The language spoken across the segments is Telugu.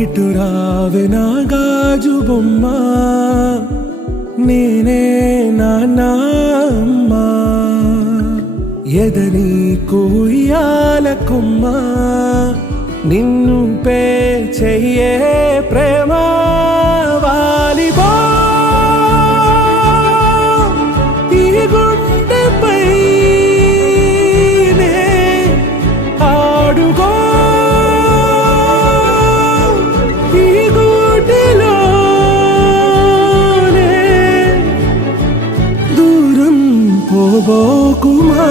ఇటు రావే నా గాజు బొమ్మ, నేనే నాన్నమ్మ, ఎదని కుయ్యాల కొమ్మ, నిన్ను పే చెయ్యే ప్రేమ వాలిబా ఈ గుండెపై ఆడుగో పోబోకుమా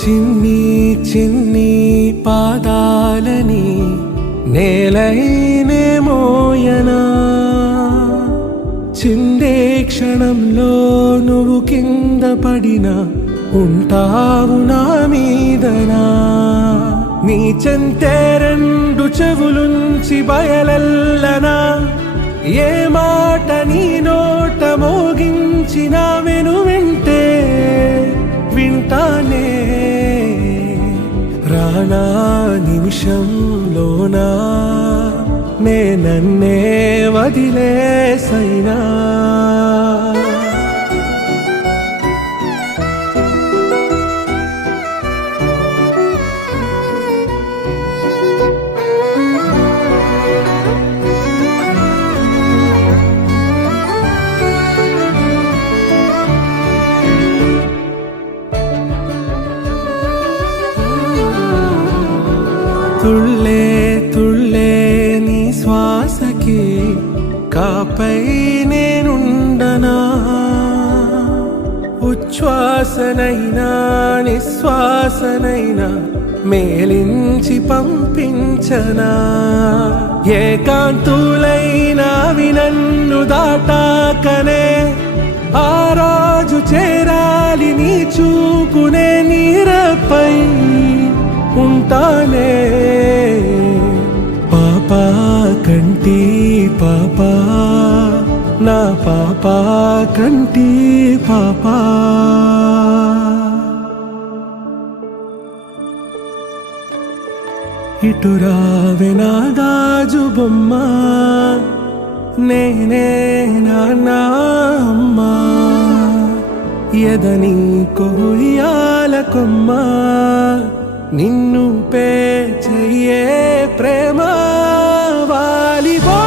చిన్ని చిన్ని పాదాలని నేలైనే మోయనా, చిందే క్షణంలో నువ్వు కింద పడినా ఉంటావు నా మీదనా, నీ చెంతే రెండు చెవులుంచి బయలెల్లనా, ఏ మాట నీ నోట మోగించిన వెను వింటే వింటానే, రానా నిమిషంలోనా నే నన్నే వదిలేసైనా. తుళ్ళే తుళ్ళే నీ శ్వాసకి కాపై నేనుండనా, ఉచ్ఛ్వాసనైనా నిశ్వాసనైనా మేలించి పంపించనా, ఏకాంతులైనా నన్ను దాటాకనే ఆ రాజు చేరాలి నీ చూపునే నీరపై ఉంటానే, పాపా కంటి పాపా నా పాపా కంటి పాపా. ఇటు రావే నా గాజు బొమ్మ, నేనే నాన్నమ్మ, ఎదని కొయ్యాల కొమ్మ, నిన్ను పే చెయ్యే ప్రేమ వాలిబా.